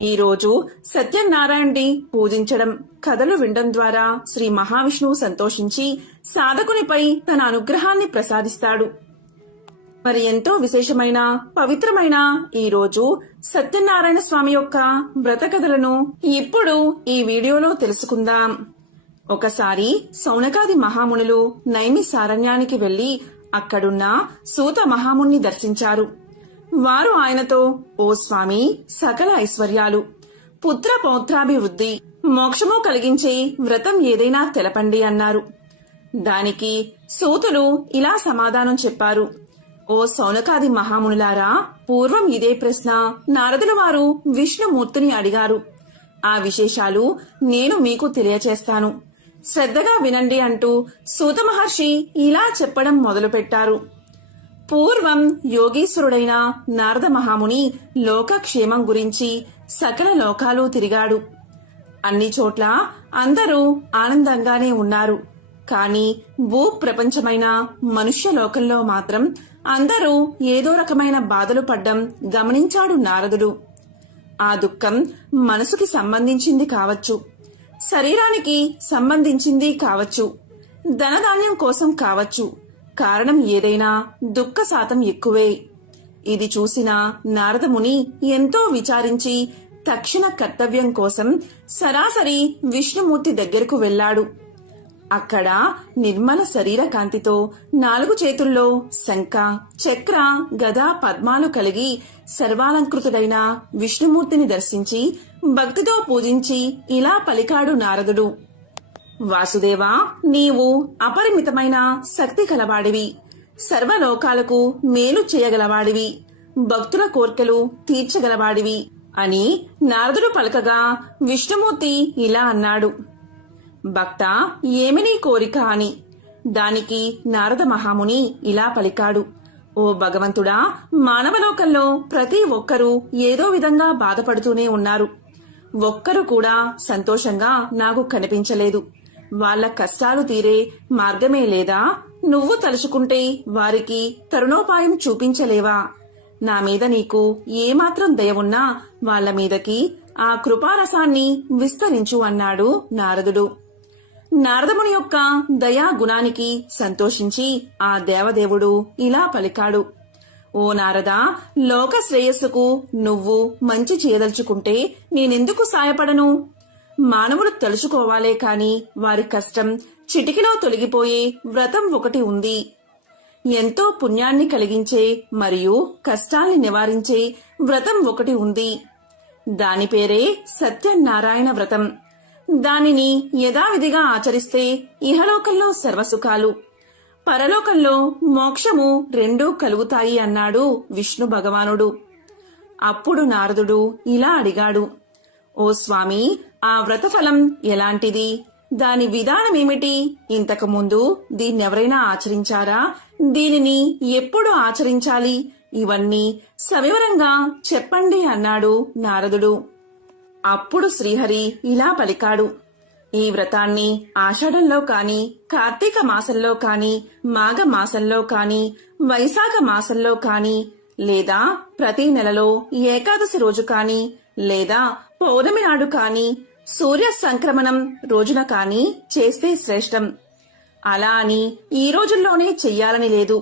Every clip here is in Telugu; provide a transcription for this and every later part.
ఈరోజు సత్యనారాయణుడి పూజించడం, కథలు వినడం ద్వారా శ్రీ మహావిష్ణువు సంతోషించి సాధకునిపై తన అనుగ్రహాన్ని ప్రసాదిస్తాడు. మరి ఎంతో విశేషమైన పవిత్రమైన ఈ రోజు సత్యనారాయణ స్వామి యొక్క వ్రత కథలను ఇప్పుడు ఈ వీడియోలో తెలుసుకుందాం. ఒకసారి సౌనకాది మహామునులు నైమిసారణ్యానికి వెళ్లి అక్కడున్న సూత మహాముని దర్శించారు. వారు ఆయనతో, ఓ స్వామి, సకల ఐశ్వర్యాలు, పుత్ర పౌత్రాభివృద్ధి, మోక్షము కలిగించే వ్రతం ఏదైనా తెలపండి అన్నారు. దానికి సూతులు ఇలా సమాధానం చెప్పారు. ఓ సౌనకాది మహామునులారా, పూర్వం ఇదే ప్రశ్న నారదుల వారు విష్ణుమూర్తిని అడిగారు. ఆ విశేషాలు నేను మీకు తెలియచేస్తాను, శ్రద్ధగా వినండి అంటూ సూత మహర్షి ఇలా చెప్పడం మొదలుపెట్టారు. పూర్వం యోగీశ్వరుడైన నారద మహాముని లోకక్షేమం గురించి సకల లోకాలు తిరిగాడు. అన్ని చోట్ల అందరూ ఆనందంగానే ఉన్నారు. కాని భూప్రపంచమైన మనుష్య లోకంలో మాత్రం అందరూ ఏదో రకమైన బాధలు పడ్డం గమనించాడు నారదుడు. ఆ దుఃఖం మనసుకి సంబంధించింది కావచ్చు, శరీరానికి సంబంధించింది కావచ్చు, ధనధాన్యం కోసం కావచ్చు. కారణం ఏదైనా దుఃఖ శాతం ఎక్కువే. ఇది చూసిన నారదముని ఎంతో విచారించి తక్షణ కర్తవ్యం కోసం సరాసరి విష్ణుమూర్తి దగ్గరకు వెళ్లాడు. అక్కడ నిర్మల శరీర కాంతితో 4 చేతుల్లో శంఖ, చక్ర, గద, పద్మాలు కలిగి సర్వాలంకృతుడైన విష్ణుమూర్తిని దర్శించి భక్తితో పూజించి ఇలా పలికాడు నారదుడు. వాసుదేవా, నీవు అపరిమితమైన శక్తి కలవాడివి, సర్వలోకాలకు మేలు చేయగలవాడివి, భక్తుల కోర్కెలు తీర్చగలవాడివి అని నారదుడు పలకగా విష్ణుమూర్తి ఇలా అన్నాడు. భక్త, ఏమి నీ కోరిక అని. దానికి నారద మహాముని ఇలా పలికాడు. ఓ భగవంతుడా, మానవలోకంలో ప్రతి ఒక్కరూ ఏదో విధంగా బాధపడుతూనే ఉన్నారు. ఒక్కరు కూడా సంతోషంగా నాకు కనిపించలేదు. వాళ్ళ కష్టాలు తీరే మార్గమే లేదా? నువ్వు తలుచుకుంటే వారికి తరుణోపాయం చూపించలేవా? నా మీద నీకు ఏమాత్రం దయ ఉన్నా వాళ్ల మీదకి ఆ కృపారసాన్ని విస్తరించు అన్నాడు నారదుడు. నారదముని యొక్క దయా గుణానికి సంతోషించి ఆ దేవదేవుడు ఇలా పలికాడు. ఓ నారదా, లోక శ్రేయస్సుకు నువ్వు మంచి చేయదలుచుకుంటే నేనెందుకు సాయపడను? మానవులు తలుచుకోవాలే కాని వారి కష్టం చిటికిలో తొలగిపోయే వ్రతం ఒకటి ఉంది. ఎంతో పుణ్యాన్ని కలిగించే మరియు కష్టాల్ని నివారించే వ్రతం ఒకటి ఉంది. దాని పేరే సత్యనారాయణ వ్రతం. దానిని యథావిధిగా ఆచరిస్తే ఇహలోకంలో సర్వసుఖాలు, పరలోకంలో మోక్షము రెండూ కలుగుతాయి అన్నాడు విష్ణు భగవానుడు. అప్పుడు నారదుడు ఇలా అడిగాడు. ఓ స్వామి, ఆ వ్రతఫలం ఎలాంటిది? దాని విధానమేమిటి? ఇంతకు ముందు దీన్నెవరైనా ఆచరించారా? దీనిని ఎప్పుడు ఆచరించాలి? ఇవన్నీ సవివరంగా చెప్పండి అన్నాడు నారదుడు. అప్పుడు శ్రీహరి ఇలా పలికాడు. ఈ వ్రతాన్ని ఆషాఢంలో కాని, కార్తీక మాసంలో కాని, మాఘ మాసంలో కాని, వైశాఖ మాసంలో కాని, లేదా ప్రతి నెలలో ఏకాదశి రోజు కాని, లేదా పౌర్ణమి నాడు కాని, సూర్య సంక్రమణం రోజున కాని చేస్తే శ్రేష్టం. అలా అని ఈ రోజుల్లోనే చెయ్యాలని లేదు.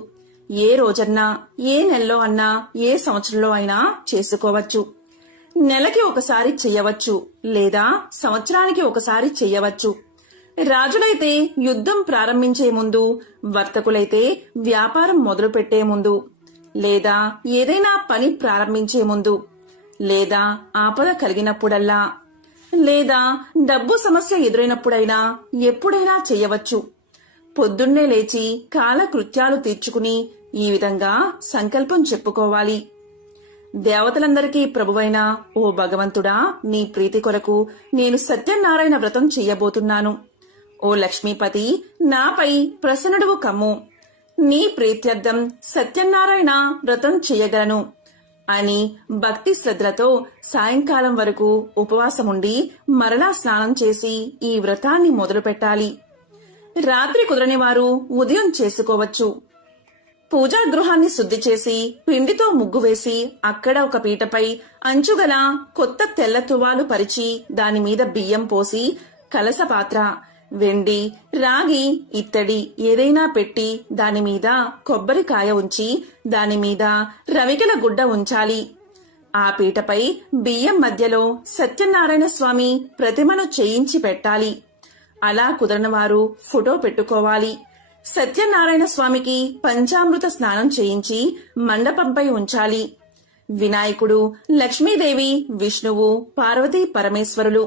ఏ రోజన్నా, ఏ నెలలో అన్నా, ఏ సంవత్సరంలో అయినా చేసుకోవచ్చు. నెలకి ఒకసారి చెయ్యవచ్చు, లేదా సంవత్సరానికి ఒకసారి చెయ్యవచ్చు. రాజులైతే యుద్ధం ప్రారంభించే ముందు, వర్తకులైతే వ్యాపారం మొదలుపెట్టే ముందు, లేదా ఏదైనా పని ప్రారంభించే ముందు, లేదా ఆపద కలిగినప్పుడల్లా, లేదా డబ్బు సమస్య ఎదురైనప్పుడైనా, ఎప్పుడైనా చెయ్యవచ్చు. పొద్దున్నే లేచి కాలకృత్యాలు తీర్చుకుని ఈ విధంగా సంకల్పం చెప్పుకోవాలి. దేవతలందరికీ ప్రభువైన ఓ భగవంతుడా, నీ ప్రీతి కొరకు నేను సత్యనారాయణ వ్రతం చెయ్యబోతున్నాను. ఓ లక్ష్మీపతి, నాపై ప్రసన్నుడువు కమ్ము. నీ ప్రీత్యర్థం సత్యనారాయణ వ్రతం చెయ్యగలను అని భక్తి శ్రద్ధలతో సాయంకాలం వరకు ఉపవాసముండి మరలా స్నానం చేసి ఈ వ్రతాన్ని మొదలుపెట్టాలి. రాత్రి కుదరని వారు ఉదయం చేసుకోవచ్చు. పూజా గృహాన్ని శుద్ధి చేసి పిండితో ముగ్గు వేసి అక్కడ ఒక పీటపై అంచుగల కొత్త తెల్ల తువాలు పరిచి దానిమీద బియ్యం పోసి కలస పాత్ర, వెండి, రాగి, ఇత్తడి ఏదైనా పెట్టి దానిమీద కొబ్బరికాయ ఉంచి దానిమీద రవికెల గుడ్డ ఉంచాలి. ఆ పీటపై బియ్యం మధ్యలో సత్యనారాయణ స్వామి ప్రతిమను చేయించి పెట్టాలి. అలా కుదరని వారు ఫోటో పెట్టుకోవాలి. సత్యనారాయణ స్వామికి పంచామృత స్నానం చేయించి మండపంపై ఉంచాలి. వినాయకుడు, లక్ష్మీదేవి, విష్ణువు, పార్వతీ పరమేశ్వరులు,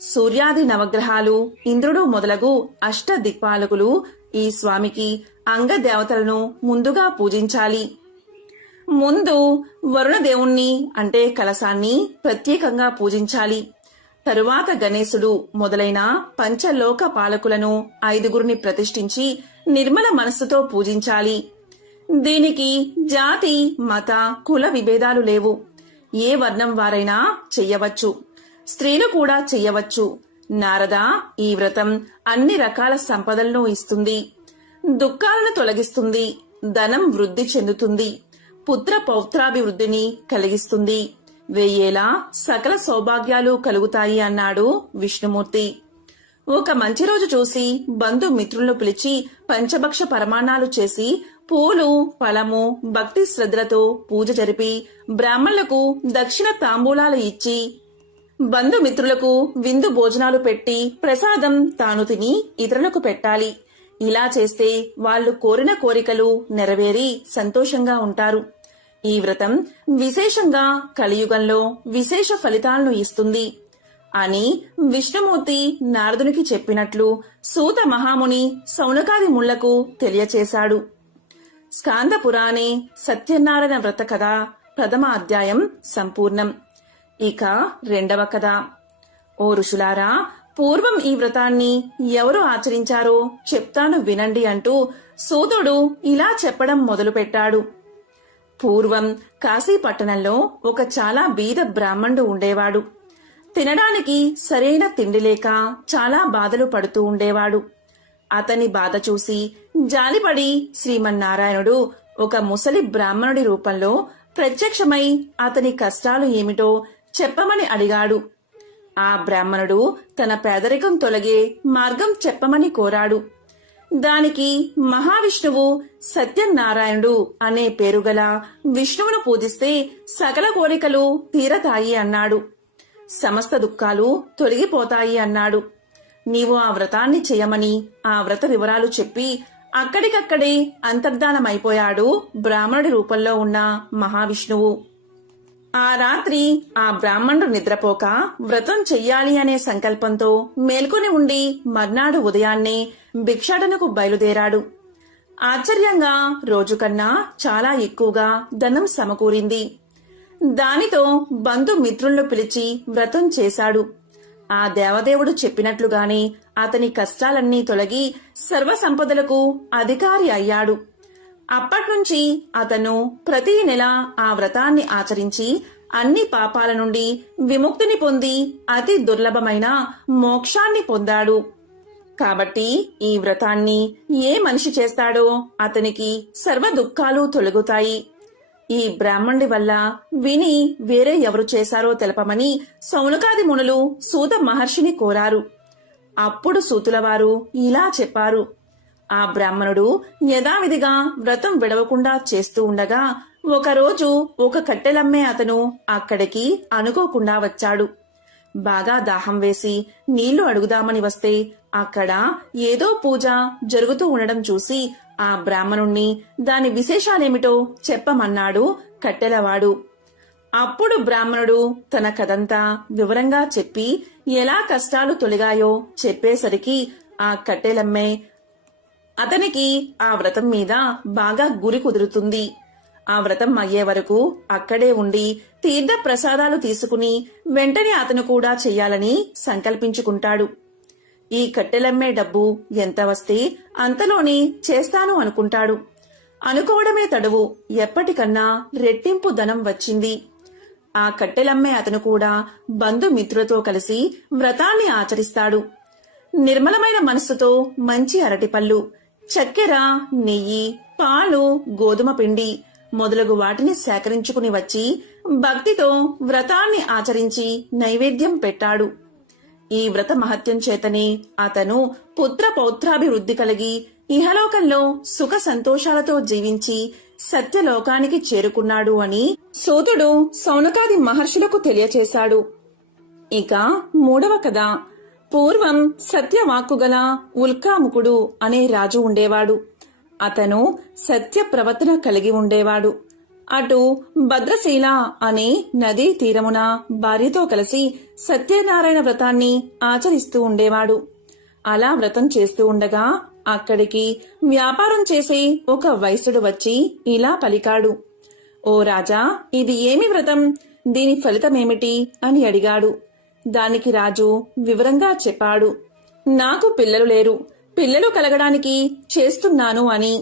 సూర్యాది నవగ్రహాలు, ఇంద్రుడు మొదలగు అష్ట దిక్పాలకులు ఈ స్వామికి అంగదేవతలను ముందుగా పూజించాలి. ముందు వరుణదేవుణ్ణి అంటే కలశాన్ని ప్రత్యేకంగా పూజించాలి. తరువాత గణేశుడు మొదలైన పంచలోక పాలకులను 5గురిని ప్రతిష్ఠించి నిర్మల మనస్సుతో పూజించాలి. దీనికి జాతి, మత, కుల విభేదాలు లేవు. ఏ వర్ణం వారైనా చెయ్యవచ్చు. స్త్రీలు కూడా చెయ్యవచ్చు. నారద, ఈ వ్రతం అన్ని రకాల సంపదలను ఇస్తుంది, దుఃఖాలను తొలగిస్తుంది, ధనం వృద్ధి చెందుతుంది, పుత్ర పౌత్రాభివృద్ధిని కలిగిస్తుంది, 1000 సకల సౌభాగ్యాలు కలుగుతాయి అన్నాడు విష్ణుమూర్తి. ఒక మంచి రోజు చూసి బంధుమిత్రులను పిలిచి పంచభక్ష పరమాణాలు చేసి పూలు, ఫలము, భక్తి శ్రద్ధలతో పూజ జరిపి బ్రాహ్మణులకు దక్షిణ తాంబూలాలు ఇచ్చి బంధుమిత్రులకు విందు భోజనాలు పెట్టి ప్రసాదం తాను తిని ఇతరులకు పెట్టాలి. ఇలా చేస్తే వాళ్ళు కోరిన కోరికలు నెరవేరి సంతోషంగా ఉంటారు. ఈ వ్రతం విశేషంగా కలియుగంలో విశేష ఫలితాలను ఇస్తుంది అని విష్ణుమూర్తి నారదునికి చెప్పినట్లు సూత మహాముని శౌనకాది ముళ్లకు తెలియచేశాడు. స్కాంద పురాణే సత్యనారాయణ వ్రత కథ ప్రథమ అధ్యాయం సంపూర్ణం. ఇక రెండవ కథ. ఓ ఋషులారా, పూర్వం ఈ వ్రతాన్ని ఎవరు ఆచరించారో చెప్తాను వినండి అంటూ సూతుడు ఇలా చెప్పడం మొదలుపెట్టాడు. పూర్వం కాశీ పట్టణంలో ఒక చాలా బీద బ్రాహ్మణుడు ఉండేవాడు. తినడానికి సరైన తిండి లేక చాలా బాధలు పడుతూ ఉండేవాడు. అతని బాధ చూసి జాలిపడి శ్రీమన్నారాయణుడు ఒక ముసలి బ్రాహ్మణుడి రూపంలో ప్రత్యక్షమై అతని కష్టాలు ఏమిటో చెప్పమని అడిగాడు. ఆ బ్రాహ్మణుడు తన పేదరికం తొలగే మార్గం చెప్పమని కోరాడు. దానికి మహావిష్ణువు సత్యనారాయణుడు అనే పేరుగల విష్ణువును పూజిస్తే సకల కోరికలు తీరతాయి అన్నాడు. సమస్త దుఃఖాలు తొలగిపోతాయి అన్నాడు. నీవు ఆ వ్రతాన్ని చేయమని ఆ వ్రత వివరాలు చెప్పి అక్కడికక్కడే అంతర్ధానమైపోయాడు బ్రాహ్మణుడి రూపంలో ఉన్న మహావిష్ణువు. ఆ రాత్రి ఆ బ్రాహ్మణుడు నిద్రపోక వ్రతం చెయ్యాలి అనే సంకల్పంతో మేల్కొని ఉండి మర్నాడు ఉదయాన్నే భిక్షాటనకు బయలుదేరాడు. ఆశ్చర్యంగా రోజుకన్నా చాలా ఎక్కువగా ధనం సమకూరింది. దానితో బంధుమిత్రులను పిలిచి వ్రతం చేశాడు. ఆ దేవదేవుడు చెప్పినట్లుగానే అతని కష్టాలన్నీ తొలగి సర్వసంపదలకు అధికారి అయ్యాడు. అప్పట్నుంచి అతను ప్రతి నెల ఆ వ్రతాన్ని ఆచరించి అన్ని పాపాల నుండి విముక్తిని పొంది అతి దుర్లభమైన మోక్షాన్ని పొందాడు. కాబట్టి ఈ వ్రతాన్ని ఏ మనిషి చేస్తాడో అతనికి సర్వ దుఃఖాలు తొలగుతాయి. ఈ బ్రాహ్మణుడి వల్ల విని వేరే ఎవరు చేశారో తెలపమని శౌనకాది మునులు సూత మహర్షిని కోరారు. అప్పుడు సూతులవారు ఇలా చెప్పారు. ఆ బ్రాహ్మణుడు యథావిధిగా వ్రతం విడవకుండా చేస్తూ ఉండగా ఒకరోజు ఒక కట్టెలమ్మే అతను అక్కడికి అనుకోకుండా వచ్చాడు. బాగా దాహం వేసి నీళ్లు అడుగుదామని వస్తే అక్కడ ఏదో పూజ జరుగుతూ ఉండడం చూసి ఆ బ్రాహ్మణుణ్ణి దాని విశేషాలేమిటో చెప్పమన్నాడు కట్టెలవాడు. అప్పుడు బ్రాహ్మణుడు తన కథంతా వివరంగా చెప్పి ఎలా కష్టాలు తొలగాయో చెప్పేసరికి ఆ కట్టెలమ్మే అతనికి ఆ వ్రతం మీద బాగా గురి కుదురుతుంది. ఆ వ్రతం అయ్యే వరకు అక్కడే ఉండి తీర్థ ప్రసాదాలు తీసుకుని వెంటనే అతను కూడా చెయ్యాలని సంకల్పించుకుంటాడు. ఈ కట్టెలమ్మే డబ్బు ఎంత వస్తే అంతలోనే చేస్తాను అనుకుంటాడు. అనుకోవడమే తడువు, ఎప్పటికన్నా రెట్టింపు ధనం వచ్చింది. ఆ కట్టెలమ్మే అతను కూడా బంధుమిత్రులతో కలిసి వ్రతాన్ని ఆచరిస్తాడు. నిర్మలమైన మనస్సుతో మంచి అరటిపళ్ళు, చక్కెర, నెయ్యి, పాలు, గోధుమ పిండి మొదలగు వాటిని సేకరించుకుని వచ్చి భక్తితో వ్రతాన్ని ఆచరించి నైవేద్యం పెట్టాడు. ఈ వ్రత మహత్యం చేతనే అతను పుత్ర పౌత్రాభివృద్ధి కలిగి ఇహలోకంలో సుఖ సంతోషాలతో జీవించి సత్యలోకానికి చేరుకున్నాడు అని సూతుడు సౌనకాది మహర్షులకు తెలియచేశాడు. ఇక 3వ కథ. పూర్వం సత్యవాక్కుగల ఉల్కాముకుడు అనే రాజు ఉండేవాడు. అతను సత్య ప్రవర్తన కలిగి ఉండేవాడు. అటు భద్రశీల అనే నదీ తీరమున భార్యతో కలిసి సత్యనారాయణ వ్రతాన్ని ఆచరిస్తూ ఉండేవాడు. అలా వ్రతం చేస్తూ ఉండగా అక్కడికి వ్యాపారం చేసే ఒక వైశ్యుడు వచ్చి ఇలా పలికాడు. ఓ రాజా, ఇది ఏమి వ్రతం? దీని ఫలితమేమిటి అని అడిగాడు. దానికి రాజు వివరంగా చెప్పాడు. నాకు పిల్లలు లేరు, పిల్లలు కలగడానికి చేస్తున్నాను అని.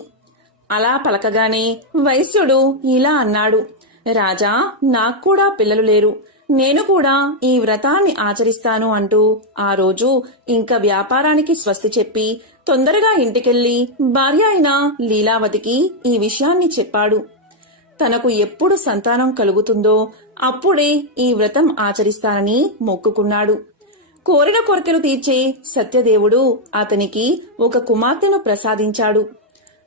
అలా పలకగానే వైశ్యుడు ఇలా అన్నాడు. రాజా, నాకు కూడా పిల్లలు లేరు, నేను కూడా ఈ వ్రతాన్ని ఆచరిస్తాను అంటూ ఆ రోజు ఇంకా వ్యాపారానికి స్వస్తి చెప్పి తొందరగా ఇంటికెళ్లి భార్య అయిన లీలావతికి ఈ విషయాన్ని చెప్పాడు. తనకు ఎప్పుడు సంతానం కలుగుతుందో అప్పుడే ఈ వ్రతం ఆచరిస్తానని మొక్కుకున్నాడు. కోరిన కోరికలు తీర్చే సత్యదేవుడు అతనికి ఒక కుమార్తెను ప్రసాదించాడు.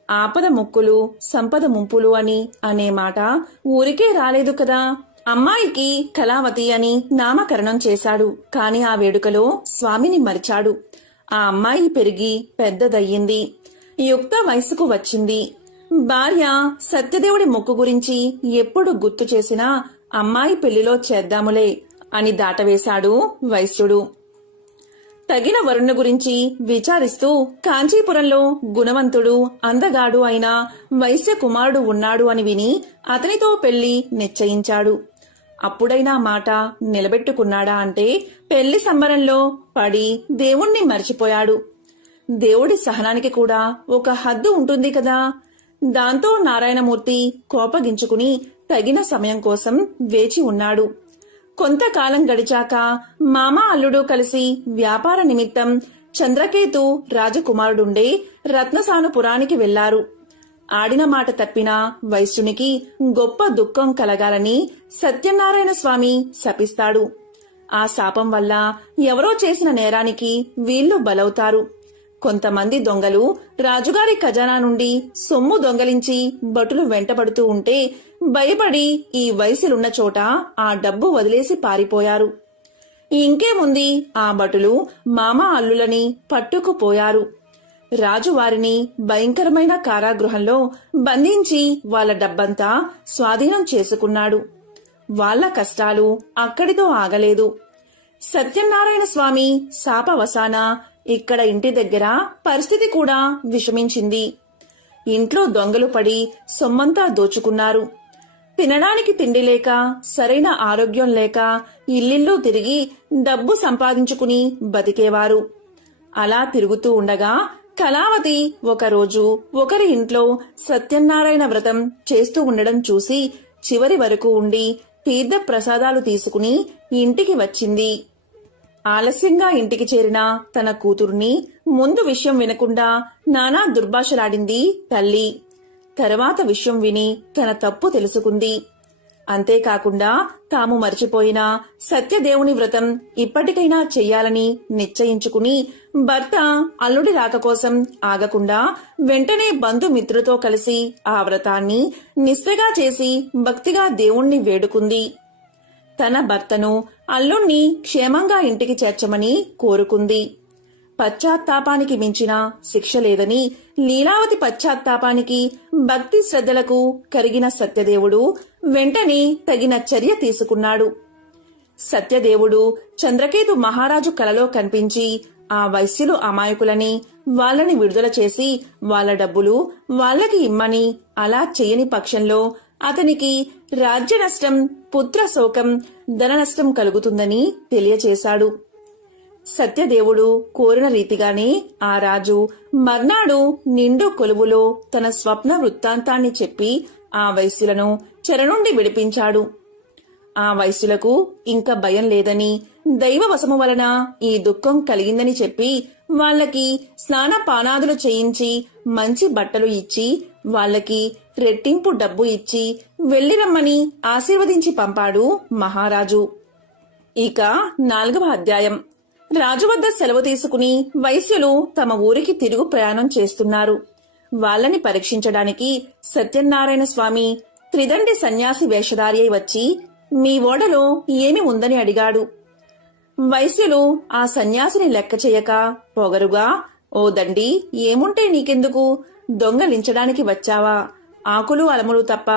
ఆపద ముక్కులు సంపద ముంపులు అని అనే మాట ఊరికే రాలేదు కదా. అమ్మాయికి కళావతి అని నామకరణం చేశాడు. కాని ఆ వేడుకలో స్వామిని మరిచాడు. ఆ అమ్మాయి పెరిగి పెద్దదయ్యింది, యుక్త వయసుకు వచ్చింది. భార్య సత్యదేవుడి మొక్కు గురించి ఎప్పుడు గుర్తు చేసినా అమ్మాయి పెళ్లిలో చేద్దాములే అని దాటవేశాడు వైశ్యుడు. తగిన వరుణ్ణి గురించి విచారిస్తూ కాంచీపురంలో గుణవంతుడు అందగాడు అయిన వైశ్య కుమారుడు ఉన్నాడు అని విని అతనితో పెళ్లి నిశ్చయించాడు. అప్పుడైనా మాట నిలబెట్టుకున్నాడా అంటే పెళ్లి సంబరంలో పడి దేవుణ్ణి మర్చిపోయాడు. దేవుడి సహనానికి కూడా ఒక హద్దు ఉంటుంది కదా. దాంతో నారాయణమూర్తి కోపగించుకుని తగిన సమయం కోసం వేచి ఉన్నాడు. కొంతకాలం గడిచాక మామ అల్లుడు కలిసి వ్యాపార నిమిత్తం చంద్రకేతు రాజకుమారుడుండే రత్నసానుపురానికి వెళ్లారు. ఆడిన మాట తప్పిన వైశ్యునికి గొప్ప దుఃఖం కలగాలని సత్యనారాయణ స్వామి శపిస్తాడు. ఆ శాపం వల్ల ఎవరో చేసిన నేరానికి వీళ్లు బలవుతారు. కొంతమంది దొంగలు రాజుగారి ఖజానా నుండి సొమ్ము దొంగలించి భటులు వెంటబడుతూ ఉంటే భయపడి ఈ వయసులున్న చోట ఆ డబ్బు వదిలేసి పారిపోయారు. ఇంకేముంది, ఆ భటులు మామ అల్లులని పట్టుకుపోయారు. రాజు వారిని భయంకరమైన కారాగృహంలో బంధించి వాళ్ళ డబ్బంతా స్వాధీనం చేసుకున్నాడు. వాళ్ళ కష్టాలు అక్కడితో ఆగలేదు. సత్యనారాయణ స్వామి శాపవశాన ఇక్కడ ఇంటి దగ్గర పరిస్థితి కూడా విషమించింది. ఇంట్లో దొంగలు పడి సొమ్మంతా దోచుకున్నారు. తినడానికి తిండి లేక, సరైన ఆరోగ్యం లేక ఇల్లిల్లు తిరిగి డబ్బు సంపాదించుకుని బతికేవారు. అలా తిరుగుతూ ఉండగా కళావతి ఒకరోజు ఒకరి ఇంట్లో సత్యనారాయణ వ్రతం చేస్తూ ఉండడం చూసి చివరి వరకు ఉండి తీర్థ ప్రసాదాలు తీసుకుని ఇంటికి వచ్చింది. ఆలస్యంగా ఇంటికి చేరిన తన కూతుర్ని ముందు విషయం వినకుండా నానా దుర్భాషలాడింది తల్లి. తర్వాత విషయం విని తన తప్పు తెలుసుకుంది. అంతేకాకుండా తాము మర్చిపోయిన సత్యదేవుని వ్రతం ఇప్పటికైనా చెయ్యాలని నిశ్చయించుకుని భర్త అల్లుడి రాక కోసం ఆగకుండా వెంటనే బంధుమిత్రులతో కలిసి ఆ వ్రతాన్ని నిష్ఠగా చేసి భక్తిగా దేవుణ్ణి వేడుకుంది. తన భర్తను అల్లుణ్ణి క్షేమంగా ఇంటికి చేర్చమని కోరుకుంది. పశ్చాత్తాపానికి మించిన శిక్ష లేదని, లీలావతి పశ్చాత్తాపానికి భక్తి శ్రద్ధలకు కరిగిన సత్యదేవుడు వెంటనే తగిన చర్య తీసుకున్నాడు. సత్యదేవుడు చంద్రకేతు మహారాజు కలలో కనిపించి ఆ వైశ్యులు అమాయకులని, వాళ్ళని విడుదల చేసి వాళ్ళ డబ్బులు వాళ్ళకి ఇమ్మని, అలా చెయ్యని పక్షంలో అతనికి రాజ్య నష్టం, పుత్ర శోకం, ధన నష్టం కలుగుతుందని తెలియచేశాడు. సత్యదేవుడు కోరిన రీతిగానే ఆ రాజు మర్నాడు నిండు కొలువులో తన స్వప్న వృత్తాంతాన్ని చెప్పి ఆ వైశ్యులను చెర నుండి విడిపించాడు. ఆ వైశ్యులకు ఇంకా భయం లేదని, దైవవశము వలన ఈ దుఃఖం కలిగిందని చెప్పి వాళ్ళకి స్నానపానాదులు చేయించి మంచి బట్టలు ఇచ్చి వాళ్ళకి రెట్టింపు డబ్బు ఇచ్చి వెళ్ళిరమ్మని ఆశీర్వదించి పంపాడు మహారాజు. ఇక 4వ అధ్యాయం. రాజు వద్ద సెలవు తీసుకుని వైశ్యులు తమ ఊరికి తిరుగు ప్రయాణం చేస్తున్నారు. వాళ్ళని పరీక్షించడానికి సత్యనారాయణ స్వామి త్రిదండి సన్యాసి వేషధారి అయి వచ్చి మీ ఓడలో ఏమి ఉందని అడిగాడు. వైశ్యులు ఆ సన్యాసిని లెక్క చేయక పొగరుగా, ఓ దండి, ఏముంటే నీకెందుకు? దొంగలించడానికి వచ్చావా? ఆకులు అలములు తప్ప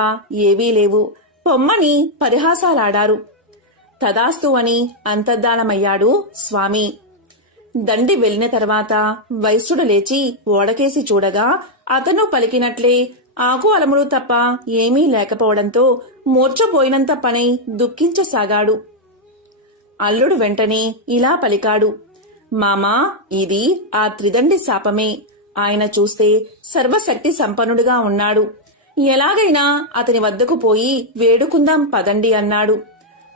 ఏవీ లేవు, పొమ్మని పరిహాసాలాడారు. తదాస్తు అని అంతర్ధానమయ్యాడు స్వామి. దండి వెళ్లిన తర్వాత వైశ్యుడు లేచి ఓడకేసి చూడగా అతను పలికినట్లే ఆకు అలములు తప్ప ఏమీ లేకపోవడంతో మూర్ఛపోయినంత పనై దుఃఖించసాగాడు. అల్లుడు వెంటనే ఇలా పలికాడు, మామా, ఇది ఆ త్రిదండి శాపమే. ఆయన చూస్తే సర్వశక్తి సంపన్నుడుగా ఉన్నాడు. ఎలాగైనా అతని వద్దకు పోయి వేడుకుందాం పదండి అన్నాడు.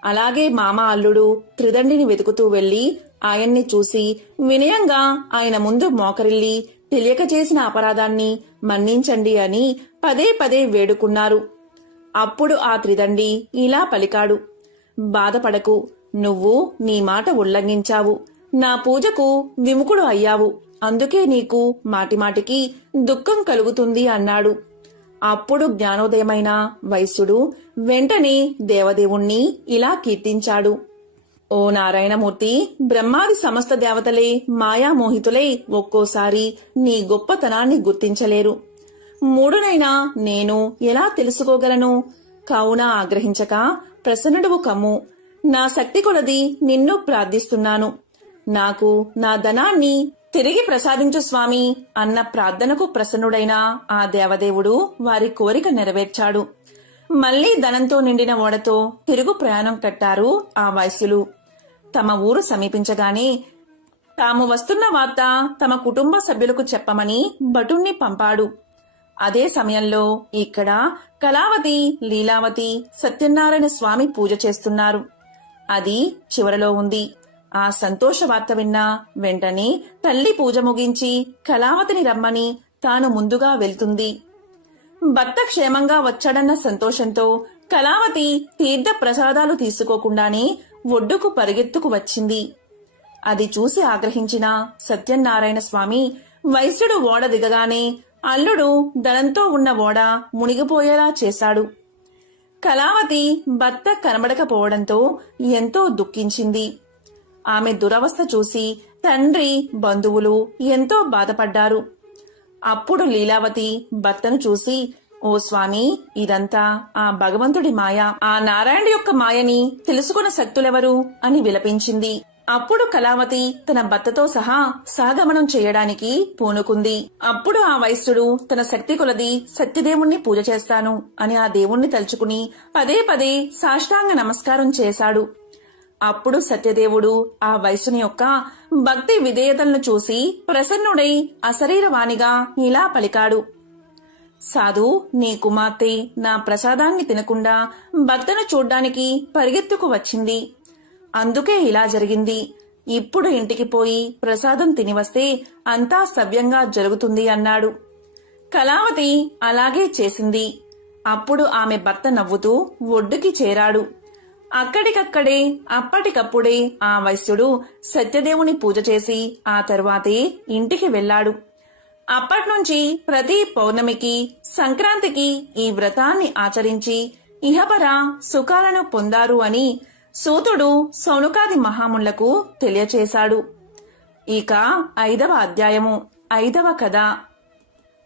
అలాగే మామ అల్లుడు త్రిదండిని వెతుకుతూ వెళ్లి ఆయన్ని చూసి వినయంగా ఆయన ముందు మోకరిల్లి తెలియక చేసిన అపరాధాన్ని మన్నించండి అని పదే పదే వేడుకున్నారు. అప్పుడు ఆ త్రిదండి ఇలా పలికాడు, బాధపడకు, నువ్వు నీ మాట ఉల్లంఘించావు, నా పూజకు విముఖుడు అయ్యావు, అందుకే నీకు మాటిమాటికి దుఃఖం కలుగుతుంది అన్నాడు. అప్పుడు జ్ఞానోదయమైన వైశ్యుడు వెంటనే దేవదేవుణ్ణి ఇలా కీర్తించాడు, ఓ నారాయణమూర్తి, బ్రహ్మాది సమస్త దేవతలే మాయామోహితులై ఒక్కోసారి నీ గొప్పతనాన్ని గుర్తించలేరు. మూడునైనా నేను ఎలా తెలుసుకోగలను? కావున ఆగ్రహించక ప్రసన్నుడువు కమ్ము. నా శక్తి కొలది నిన్ను ప్రార్థిస్తున్నాను. నాకు నా ధనాన్ని తిరిగి ప్రసాదించు స్వామి అన్న ప్రార్థనకు ప్రసన్నుడైన ఆ దేవదేవుడు వారి కోరిక నెరవేర్చాడు. మళ్లీ ధనంతో నిండిన ఓడతో తిరుగు ప్రయాణం కట్టారు ఆ వైశ్యులు. తమ ఊరు సమీపించగానే తాము వస్తున్న వార్త తమ కుటుంబ సభ్యులకు చెప్పమని భటుణ్ణి పంపాడు. అదే సమయంలో ఇక్కడ కళావతి, లీలావతి సత్యనారాయణ స్వామి పూజ చేస్తున్నారు. అది చివరలో ఉంది. ఆ సంతోష వార్త విన్న వెంటనే తల్లి పూజ ముగించి కళావతిని రమ్మని తాను ముందుగా వెళ్తుంది. భర్త క్షేమంగా వచ్చాడన్న సంతోషంతో కళావతి తీర్థ ప్రసాదాలు తీసుకోకుండానే ఒడ్డుకు పరిగెత్తుకు వచ్చింది. అది చూసి ఆగ్రహించిన సత్యనారాయణ స్వామి వైశ్యుడు ఓడ దిగగానే అల్లుడు ధనంతో ఉన్న ఓడ మునిగిపోయేలా చేశాడు. కళావతి భర్త కనబడకపోవడంతో ఎంతో దుఃఖించింది. ఆమె దురవస్థ చూసి తండ్రి, బంధువులు ఎంతో బాధపడ్డారు. అప్పుడు లీలావతి భర్తను చూసి, ఓ స్వామి, ఇదంతా ఆ భగవంతుడి మాయ, ఆ నారాయణుడి యొక్క మాయని తెలుసుకున్న శక్తులెవరు అని విలపించింది. అప్పుడు కళావతి తన భర్తతో సహా సహగమనం చేయడానికి పూనుకుంది. అప్పుడు ఆ వైశ్యుడు తన శక్తి కొలది సత్యదేవుణ్ణి పూజ చేస్తాను అని ఆ దేవుణ్ణి తలుచుకుని పదే పదే సాష్టాంగ నమస్కారం చేశాడు. అప్పుడు సత్యదేవుడు ఆ వైశ్యుని యొక్క భక్తి విధేయతలను చూసి ప్రసన్నుడై అశరీరవాణిగా ఇలా పలికాడు, సాధు, నీ కుమార్తె నా ప్రసాదాన్ని తినకుండా భర్తను చూడ్డానికి పరిగెత్తుకు వచ్చింది. అందుకే ఇలా జరిగింది. ఇప్పుడు ఇంటికి పోయి ప్రసాదం తినివస్తే అంతా సవ్యంగా జరుగుతుంది అన్నాడు. కళావతి అలాగే చేసింది. అప్పుడు ఆమె భర్త నవ్వుతూ ఒడ్డుకి చేరాడు. అక్కడికక్కడే అప్పటికప్పుడే ఆ వైశ్యుడు సత్యదేవుని పూజ చేసి ఆ తరువాతే ఇంటికి వెళ్లాడు. అప్పట్నుంచి ప్రతి పౌర్ణమికి, సంక్రాంతికి ఈ వ్రతాన్ని ఆచరించి ఇహపర సుఖాలను పొందారు అని సూతుడు సౌనకాది మహాముళ్లకు తెలియచేశాడు. ఇక 5వ అధ్యాయము. 5వ కథ.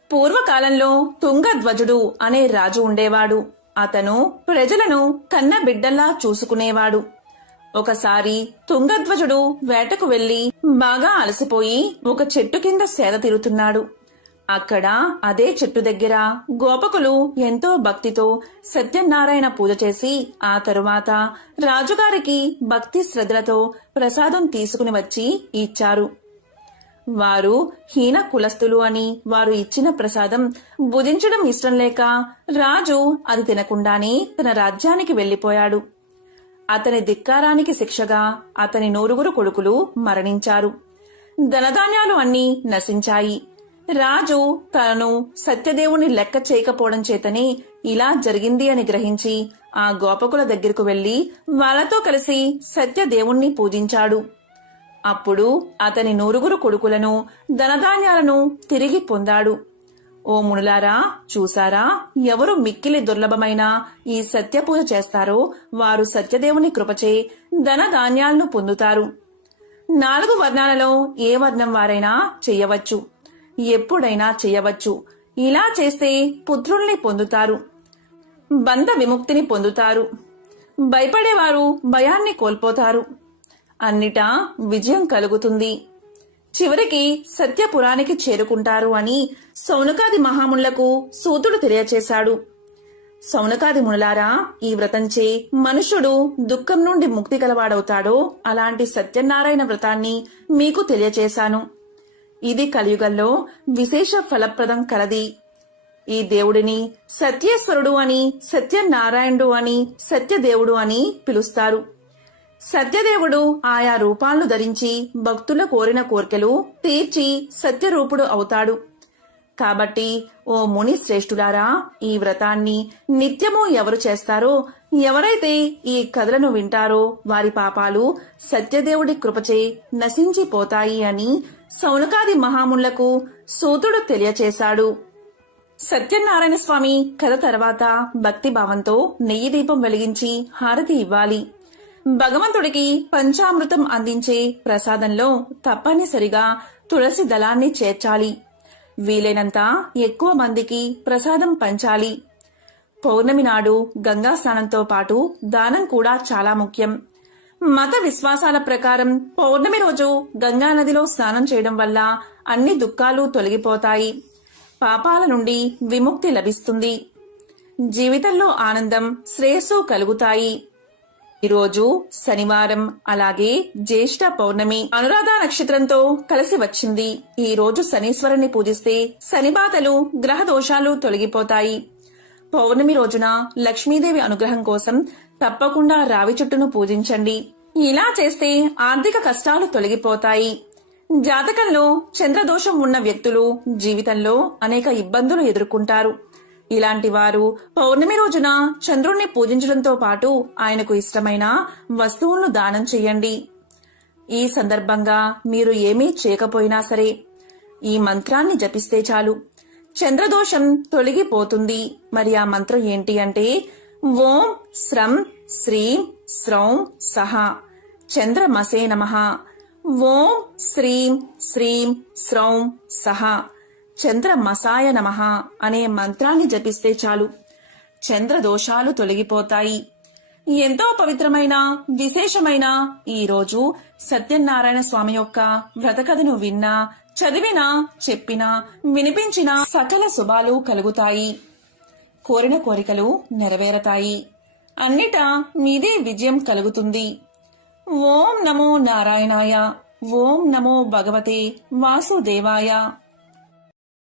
పూర్వకాలంలో తుంగధ్వజుడు అనే రాజు ఉండేవాడు. అతను ప్రజలను కన్న బిడ్డల్లా చూసుకునేవాడు. ఒకసారి తుంగధ్వజుడు వేటకు వెళ్లి బాగా అలసిపోయి ఒక చెట్టు కింద సేద తీరుతున్నాడు. అక్కడ అదే చెట్టు దగ్గర గోపకులు ఎంతో భక్తితో సత్యనారాయణ పూజ చేసి ఆ తరువాత రాజుగారికి భక్తి శ్రద్ధలతో ప్రసాదం తీసుకుని వచ్చి ఇచ్చారు. వారు హీన కులస్తులు అని వారు ఇచ్చిన ప్రసాదం భుజించడం ఇష్టం లేక రాజు అది తినకుండానే తన రాజ్యానికి వెళ్లిపోయాడు. అతని ధిక్కారానికి శిక్షగా అతని 9 కొడుకులు మరణించారు. ధనధాన్యాలు అన్నీ నశించాయి. రాజు తనను సత్యదేవుని లెక్క చేయకపోవడం చేతనే ఇలా జరిగింది అని గ్రహించి ఆ గోపకుల దగ్గరకు వెళ్లి వాళ్ళతో కలిసి సత్యదేవుణ్ణి పూజించాడు. అప్పుడు అతని 9 కొడుకులను ధనధాన్యాలను తిరిగి పొందాడు. ఓ మునులారా, చూసారా, ఎవరు మిక్కిలి దుర్లభమైన ఈ సత్యపూజ చేస్తారో వారు సత్యదేవుని కృపచే ధనధాన్యాలను పొందుతారు. 4 వర్ణాలలో ఏ వర్ణం వారైనా చెయ్యవచ్చు, ఎప్పుడైనా చెయ్యవచ్చు. ఇలా చేస్తే పుత్రుల్ని పొందుతారు, బంధ విముక్తిని పొందుతారు, భయపడేవారు భయాన్ని కోల్పోతారు, అన్నిటా విజయం కలుగుతుంది, చివరికి సత్యపురానికి చేరుకుంటారు అని సౌనకాది మహామునులకు సూతుడు తెలియచేశాడు. సౌనకాది మునులారా, ఈ వ్రతంచే మనుష్యుడు దుఃఖం నుండి ముక్తి కలవాడవుతాడో అలాంటి సత్యనారాయణ వ్రతాన్ని మీకు తెలియచేశాను. ఇది కలియుగంలో విశేష ఫలప్రదం కలది. ఈ దేవుడిని సత్యేశ్వరుడు అని, సత్యనారాయణుడు అని, సత్యదేవుడు అని పిలుస్తారు. సత్యదేవుడు ఆయా రూపాలను ధరించి భక్తుల కోరిన కోర్కెలు తీర్చి సత్యరూపుడు అవుతాడు. కాబట్టి ఓ ముని శ్రేష్ఠులారా, ఈ వ్రతాన్ని నిత్యము ఎవరు చేస్తారో, ఎవరైతే ఈ కథలను వింటారో వారి పాపాలు సత్యదేవుడి కృపచే నశించిపోతాయి అని సౌనకాది మహామునులకు సూతుడు తెలియచేశాడు. సత్యనారాయణ స్వామి కథ తర్వాత భక్తి భావంతో నెయ్యి దీపం వెలిగించి హారతి ఇవ్వాలి. భగవంతుడికి పంచామృతం అందించే ప్రసాదంలో తప్పనిసరిగా తులసి దళాన్ని చేర్చాలి. వీలైనంత ఎక్కువ మందికి ప్రసాదం పంచాలి. పౌర్ణమి నాడు గంగా స్నానంతో పాటు దానం కూడా చాలా ముఖ్యం. మత విశ్వాసాల ప్రకారం పౌర్ణమి రోజు గంగా నదిలో స్నానం చేయడం వల్ల అన్ని దుఃఖాలు తొలగిపోతాయి, పాపాల నుండి విముక్తి లభిస్తుంది, జీవితంలో ఆనందం, శ్రేయస్సు కలుగుతాయి. ఈరోజు శనివారం, అలాగే జ్యేష్ఠ పౌర్ణమి అనురాధ నక్షత్రంతో కలిసి వచ్చింది. ఈ రోజు శనీశ్వరుని పూజిస్తే శనిబాధలు, గ్రహ దోషాలు తొలగిపోతాయి. పౌర్ణమి రోజున లక్ష్మీదేవి అనుగ్రహం కోసం తప్పకుండా రావి చెట్టును పూజించండి. ఇలా చేస్తే ఆర్థిక కష్టాలు తొలగిపోతాయి. జాతకంలో చంద్రదోషం ఉన్న వ్యక్తులు జీవితంలో అనేక ఇబ్బందులు ఎదుర్కొంటారు. ఇలాంటి వారు పౌర్ణమి రోజున చంద్రుణ్ణి పూజించడంతో పాటు ఆయనకు ఇష్టమైన వస్తువులను దానం చేయండి. ఈ సందర్భంగా మీరు ఏమీ చేయకపోయినా సరే ఈ మంత్రాన్ని జపిస్తే చాలు, చంద్రదోషం తొలగిపోతుంది. మరి ఆ మంత్రం ఏంటి అంటే, ఓం స్రం శ్రీం స్రౌం సహ చంద్రమసే నమః. ఓం శ్రీం శ్రీం స్రౌం సహ చంద్రమసాయ నమః అనే మంత్రాన్ని జపిస్తే చాలు, చంద్రదోషాలు తొలగిపోతాయి. ఎంతో పవిత్రమైన, విశేషమైన ఈ రోజు సత్యనారాయణ స్వామి యొక్క వ్రతకథను విన్నా, చదివినా, చెప్పినా, వినిపించినా సకల శుభాలు కలుగుతాయి, కోరిన కోరికలు నెరవేరతాయి, అన్నిటా మీదే విజయం కలుగుతుంది. ఓం నమో నారాయణాయ. ఓం నమో భగవతే వాసుదేవాయ.